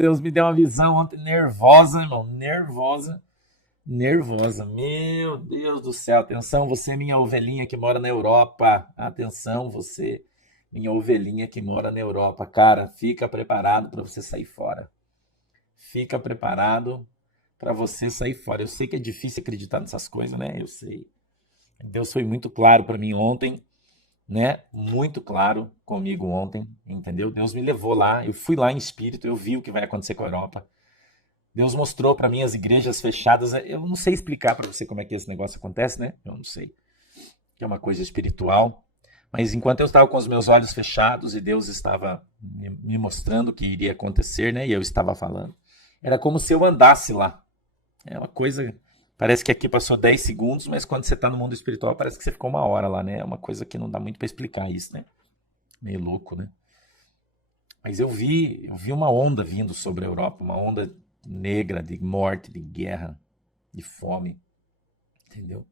Deus me deu uma visão ontem nervosa, irmão. Nervosa. Nervosa. Meu Deus do céu. Atenção, você, minha ovelhinha que mora na Europa. Atenção, você, minha ovelhinha que mora na Europa. Cara, fica preparado para você sair fora. Fica preparado para você sair fora. Eu sei que é difícil acreditar nessas coisas, né? Eu sei. Deus foi muito claro para mim ontem, né? Muito claro comigo ontem, entendeu? Deus me levou lá, eu fui lá em espírito, eu vi o que vai acontecer com a Europa. Deus mostrou para mim as igrejas fechadas. Eu não sei explicar para você como é que esse negócio acontece, né? Eu não sei. Que é uma coisa espiritual. Mas enquanto eu estava com os meus olhos fechados e Deus estava me mostrando o que iria acontecer, né? E eu estava falando. Era como se eu andasse lá. É uma coisa. Parece que aqui passou 10 segundos, mas quando você está no mundo espiritual, parece que você ficou uma hora lá, né? É uma coisa que não dá muito para explicar isso, né? Meio louco, né? Mas eu vi uma onda vindo sobre a Europa, uma onda negra de morte, de guerra, de fome, entendeu?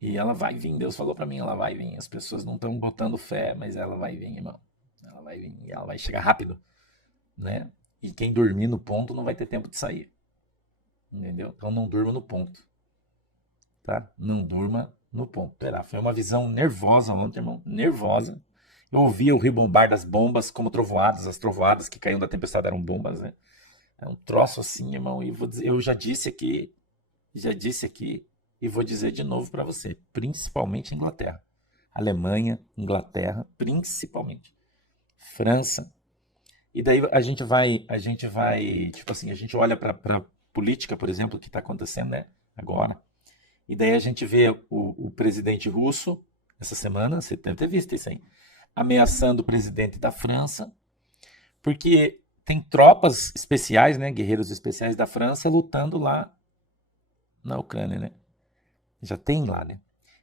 E ela vai vir, Deus falou para mim, ela vai vir. As pessoas não estão botando fé, mas ela vai vir, irmão. Ela vai vir e ela vai chegar rápido, né? E quem dormir no ponto não vai ter tempo de sair. Entendeu? Então não durma no ponto, tá? Não durma no ponto. Pera, foi uma visão nervosa ontem, irmão. Nervosa. Eu ouvia o ribombar das bombas como trovoadas. As trovoadas que caíam da tempestade eram bombas, né? É um troço assim, irmão. E vou dizer, eu já disse aqui e vou dizer de novo para você. Principalmente a Inglaterra. Alemanha, Inglaterra, principalmente. França. E daí a gente vai, tipo assim, a gente olha para política, por exemplo, que está acontecendo, né, agora. E daí a gente vê o presidente russo, essa semana, você deve ter visto isso aí, ameaçando o presidente da França, porque tem tropas especiais, né, guerreiros especiais da França lutando lá na Ucrânia, né? Já tem lá, né?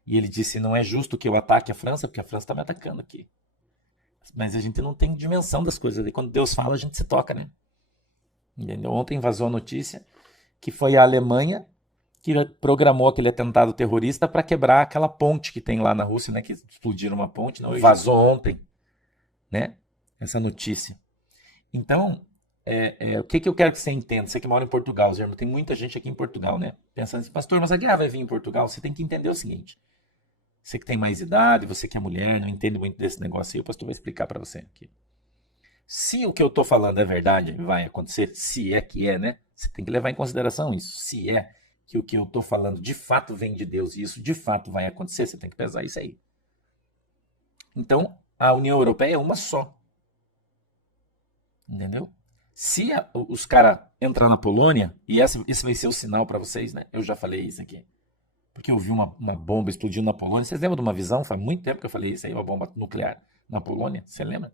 E ele disse, não é justo que eu ataque a França, porque a França está me atacando aqui. Mas a gente não tem dimensão das coisas. E quando Deus fala, a gente se toca, né? Entendeu? Ontem vazou a notícia que foi a Alemanha que programou aquele atentado terrorista para quebrar aquela ponte que tem lá na Rússia, né? Que explodiram uma ponte, não? Vazou ontem, né? Essa notícia. Então, o que eu quero que você entenda? Você que mora em Portugal, Zermo, tem muita gente aqui em Portugal, né? Pensando assim, pastor, mas a guerra vai vir em Portugal? Você tem que entender o seguinte. Você que tem mais idade, você que é mulher, não entende muito desse negócio aí, o pastor vai explicar para você aqui. Se o que eu estou falando é verdade, vai acontecer, se é que é, né? Você tem que levar em consideração isso. Se é que o que eu estou falando de fato vem de Deus e isso de fato vai acontecer, você tem que pesar isso aí. Então, a União Europeia é uma só. Entendeu? Se os caras entrar na Polônia, e esse vai ser o sinal para vocês, né? Eu já falei isso aqui. Porque eu vi uma bomba explodindo na Polônia. Vocês lembram de uma visão? Faz muito tempo que eu falei isso aí, uma bomba nuclear na Polônia. Você lembra?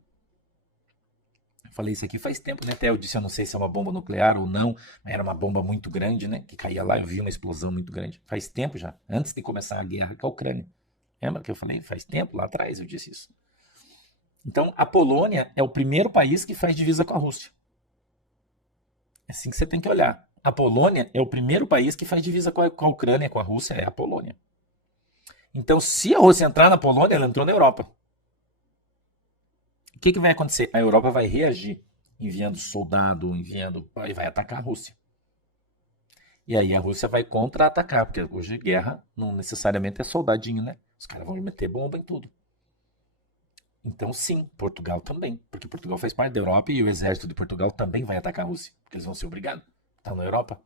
Eu falei isso aqui faz tempo, né? Até eu disse, eu não sei se é uma bomba nuclear ou não, mas era uma bomba muito grande, né? Que caía lá, eu vi uma explosão muito grande. Faz tempo já, antes de começar a guerra com a Ucrânia. Lembra que eu falei? Faz tempo, lá atrás eu disse isso. Então, a Polônia é o primeiro país que faz divisa com a Rússia. É assim que você tem que olhar. A Polônia é o primeiro país que faz divisa com a Ucrânia, com a Rússia, é a Polônia. Então, se a Rússia entrar na Polônia, ela entrou na Europa. O que vai acontecer? A Europa vai reagir, enviando soldado, e vai atacar a Rússia. E aí a Rússia vai contra-atacar, porque hoje guerra não necessariamente é soldadinho, né? Os caras vão meter bomba em tudo. Então, sim, Portugal também, porque Portugal faz parte da Europa e o exército de Portugal também vai atacar a Rússia, porque eles vão ser obrigados. Tá na Europa.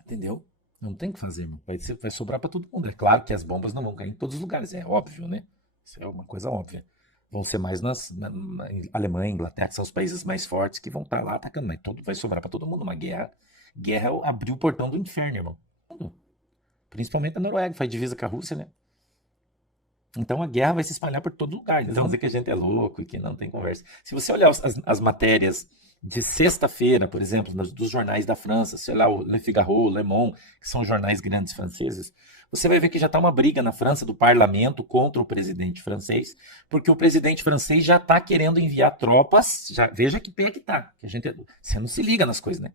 Entendeu? Não tem o que fazer, irmão. Vai sobrar para todo mundo. É claro que as bombas não vão cair em todos os lugares, é óbvio, né? Isso é uma coisa óbvia. Vão ser mais na Alemanha, Inglaterra, que são os países mais fortes que vão estar lá atacando, mas vai sobrar para todo mundo. Uma guerra abriu o portão do inferno, irmão. Principalmente a Noruega, faz divisa com a Rússia, né? Então a guerra vai se espalhar por todo lugar. Eles vão dizer que a gente é louco e que não tem conversa. Se você olhar as matérias de sexta-feira, por exemplo, dos jornais da França, sei lá, o Le Figaro, o Le Monde, que são jornais grandes franceses, você vai ver que já está uma briga na França do parlamento contra o presidente francês, porque o presidente francês já está querendo enviar tropas, veja que pé que tá, você não se liga nas coisas, né?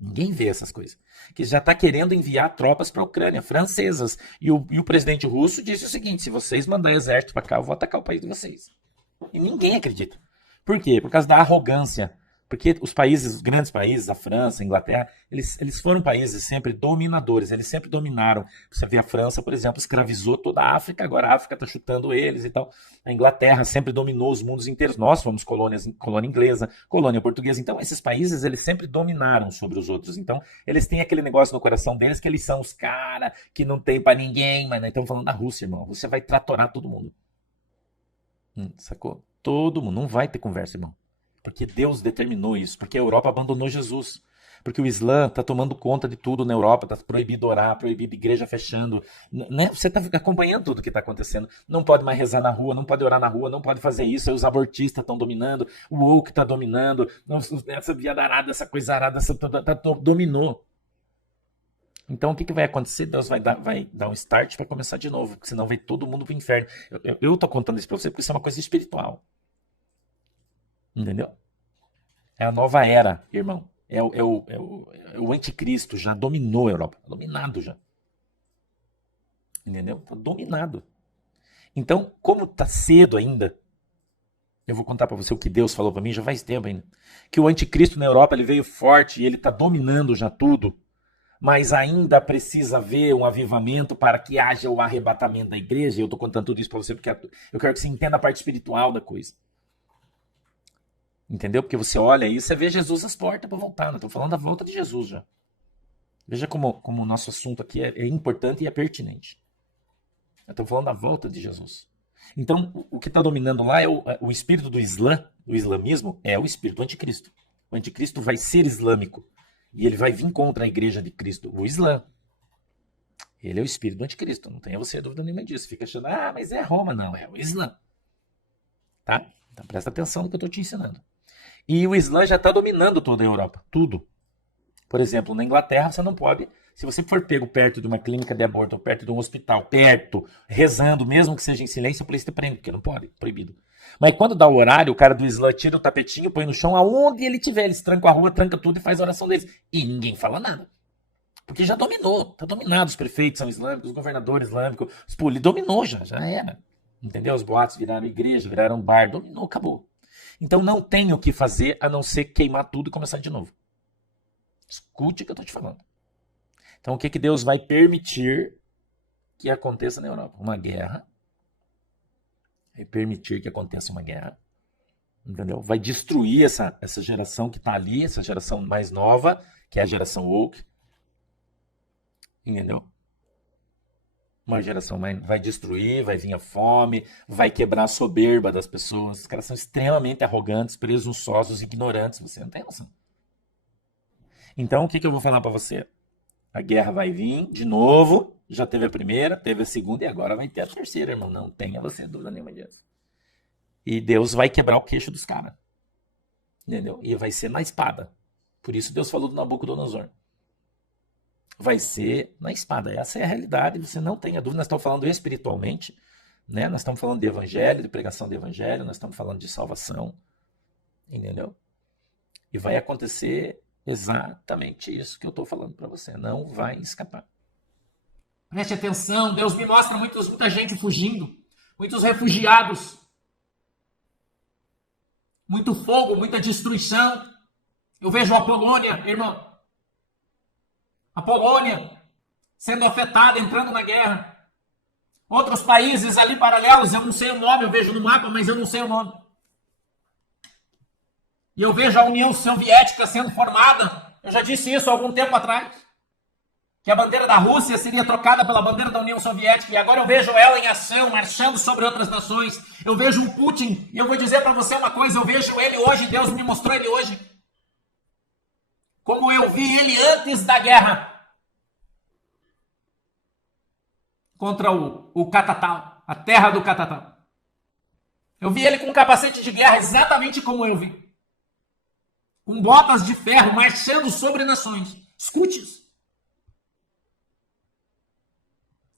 Ninguém vê essas coisas. Que já está querendo enviar tropas para a Ucrânia, francesas. E o presidente russo disse o seguinte, se vocês mandarem exército para cá, eu vou atacar o país de vocês. E ninguém acredita. Por quê? Por causa da arrogância Porque os países, os grandes países, a França, a Inglaterra, eles foram países sempre dominadores, eles sempre dominaram. Você vê a França, por exemplo, escravizou toda a África, agora a África está chutando eles e tal. A Inglaterra sempre dominou os mundos inteiros. Nós fomos colônia inglesa, colônia portuguesa. Então, esses países, eles sempre dominaram sobre os outros. Então, eles têm aquele negócio no coração deles que eles são os caras que não tem para ninguém. Mas nós estamos falando da Rússia, irmão. Você vai tratorar todo mundo. Sacou? Todo mundo. Não vai ter conversa, irmão. Porque Deus determinou isso. Porque a Europa abandonou Jesus. Porque o Islã está tomando conta de tudo na Europa. Está proibido orar, proibido igreja fechando. Né? Você está acompanhando tudo que está acontecendo. Não pode mais rezar na rua, não pode orar na rua, não pode fazer isso. Aí os abortistas estão dominando, o woke está dominando. Essa viadarada, essa coisa arada, dominou. Então o que vai acontecer? Deus vai dar um start para começar de novo. Porque senão vai todo mundo para o inferno. Eu estou contando isso para você porque isso é uma coisa espiritual. Entendeu? É a nova era, irmão. É o anticristo, já dominou a Europa. Dominado já. Entendeu? Tá dominado. Então, como tá cedo ainda, eu vou contar para você o que Deus falou para mim, já faz tempo ainda. Que o anticristo na Europa, ele veio forte e ele tá dominando já tudo. Mas ainda precisa haver um avivamento para que haja o arrebatamento da igreja. E eu estou contando tudo isso para você porque eu quero que você entenda a parte espiritual da coisa. Entendeu? Porque você olha aí e você vê Jesus às portas para voltar. Nós estamos falando da volta de Jesus já. Veja como o nosso assunto aqui é importante e é pertinente. Nós estamos falando da volta de Jesus. Então, o que está dominando lá é o espírito do Islã, do islamismo, é o espírito do anticristo. O anticristo vai ser islâmico. E ele vai vir contra a igreja de Cristo, o Islã. Ele é o espírito do anticristo. Não tenha você dúvida nenhuma disso. Fica achando, mas é Roma. Não, é o Islã. Tá? Então presta atenção no que eu estou te ensinando. E o Islã já está dominando toda a Europa, tudo. Por exemplo, na Inglaterra você não pode, se você for pego perto de uma clínica de aborto, ou perto de um hospital, rezando, mesmo que seja em silêncio, a polícia te prende, porque não pode, proibido. Mas quando dá o horário, o cara do Islã tira o tapetinho, põe no chão, aonde ele tiver, eles trancam a rua, tranca tudo e faz a oração deles. E ninguém fala nada. Porque já dominou, está dominado, os prefeitos são islâmicos, os governadores islâmicos, os políticos, dominou já era. Entendeu? Os boatos viraram igreja, viraram bar, dominou, acabou. Então não tem o que fazer a não ser queimar tudo e começar de novo. Escute o que eu estou te falando. Então o que Deus vai permitir que aconteça na Europa? Uma guerra. Vai permitir que aconteça uma guerra. Entendeu? Vai destruir essa geração que está ali, essa geração mais nova, que é a geração woke. Entendeu? Uma geração vai destruir, vai vir a fome, vai quebrar a soberba das pessoas. Os caras são extremamente arrogantes, presunçosos, ignorantes. Você não tem noção. Então, o que eu vou falar para você? A guerra vai vir de novo. Já teve a primeira, teve a segunda e agora vai ter a terceira, irmão. Não tenha você dúvida nenhuma disso. E Deus vai quebrar o queixo dos caras. Entendeu? E vai ser na espada. Por isso Deus falou do Nabucodonosor. Vai ser na espada. Essa é a realidade, você não tenha dúvida. Nós estamos falando espiritualmente, né? Nós estamos falando de evangelho, de pregação de evangelho, nós estamos falando de salvação, entendeu? E vai acontecer exatamente isso que eu estou falando para você. Não vai escapar. Preste atenção, Deus me mostra muita gente fugindo, muitos refugiados, muito fogo, muita destruição. Eu vejo a Polônia, irmão. A Polônia sendo afetada, entrando na guerra. Outros países ali paralelos, eu não sei o nome, eu vejo no mapa, mas eu não sei o nome. E eu vejo a União Soviética sendo formada. Eu já disse isso há algum tempo atrás. Que a bandeira da Rússia seria trocada pela bandeira da União Soviética. E agora eu vejo ela em ação, marchando sobre outras nações. Eu vejo o Putin, e eu vou dizer para você uma coisa, eu vejo ele hoje, Deus me mostrou ele hoje. Como eu vi ele antes da guerra. Contra o Catatal, a terra do Catatal. Eu vi ele com um capacete de guerra exatamente como eu vi. Com botas de ferro, marchando sobre nações. Escute isso.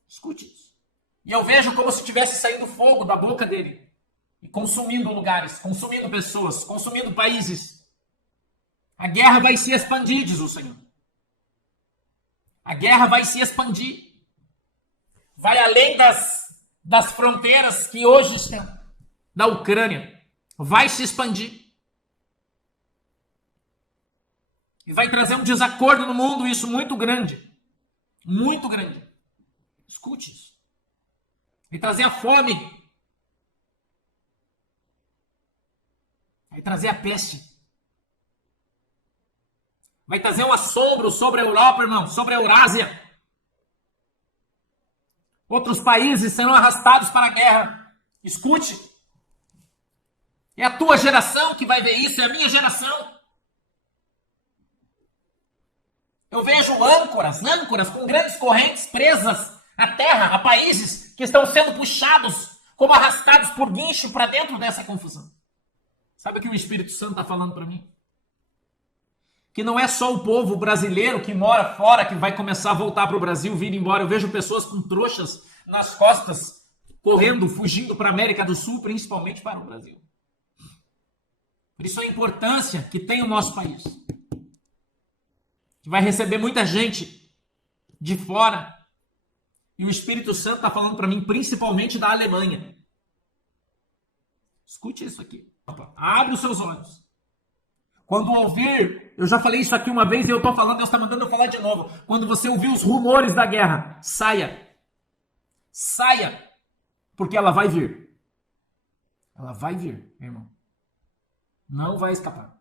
Escute isso. E eu vejo como se tivesse saindo fogo da boca dele. E consumindo lugares, consumindo pessoas, consumindo países. A guerra vai se expandir, diz o Senhor. A guerra vai se expandir. Vai além das fronteiras que hoje estão da Ucrânia. Vai se expandir. E vai trazer um desacordo no mundo, isso muito grande. Muito grande. Escute isso. Vai trazer a fome. Vai trazer a peste. Vai trazer um assombro sobre a Europa, irmão, sobre a Eurásia. Outros países serão arrastados para a guerra. Escute. É a tua geração que vai ver isso, é a minha geração. Eu vejo âncoras com grandes correntes presas à terra, a países que estão sendo puxados, como arrastados por guincho para dentro dessa confusão. Sabe o que o Espírito Santo está falando para mim? Que não é só o povo brasileiro que mora fora que vai começar a voltar para o Brasil, vir embora. Eu vejo pessoas com trouxas nas costas, correndo, fugindo para a América do Sul, principalmente para o Brasil. Por isso a importância que tem o nosso país. Que vai receber muita gente de fora. E o Espírito Santo está falando para mim, principalmente da Alemanha. Escute isso aqui. Abre os seus olhos. Quando ouvir, eu já falei isso aqui uma vez e eu estou falando, Deus está mandando eu falar de novo. Quando você ouvir os rumores da guerra, saia. Saia. Porque ela vai vir. Ela vai vir, irmão. Não vai escapar.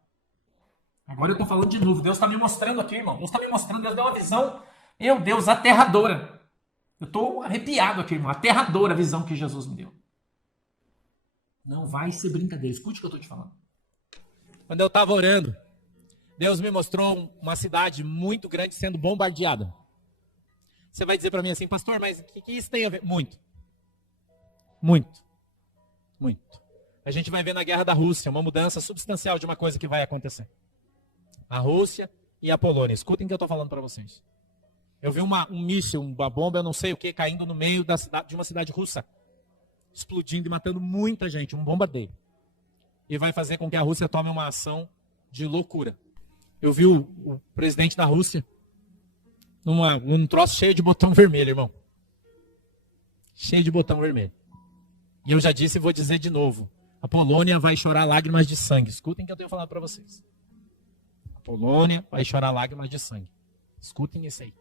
Agora eu estou falando de novo. Deus está me mostrando aqui, irmão. Deus está me mostrando. Deus deu uma visão, meu Deus, aterradora. Eu estou arrepiado aqui, irmão. Aterradora a visão que Jesus me deu. Não vai ser brincadeira. Escute o que eu estou te falando. Quando eu estava orando, Deus me mostrou uma cidade muito grande sendo bombardeada. Você vai dizer para mim assim, pastor, mas o que isso tem a ver? Muito. Muito. Muito. A gente vai ver na guerra da Rússia uma mudança substancial de uma coisa que vai acontecer. A Rússia e a Polônia. Escutem o que eu estou falando para vocês. Eu vi um míssil, uma bomba, eu não sei o que, caindo no meio de uma cidade russa. Explodindo e matando muita gente, um bombardeio. E vai fazer com que a Rússia tome uma ação de loucura. Eu vi o presidente da Rússia num troço cheio de botão vermelho, irmão. Cheio de botão vermelho. E eu já disse e vou dizer de novo. A Polônia vai chorar lágrimas de sangue. Escutem o que eu tenho falado para vocês. A Polônia vai chorar lágrimas de sangue. Escutem isso aí.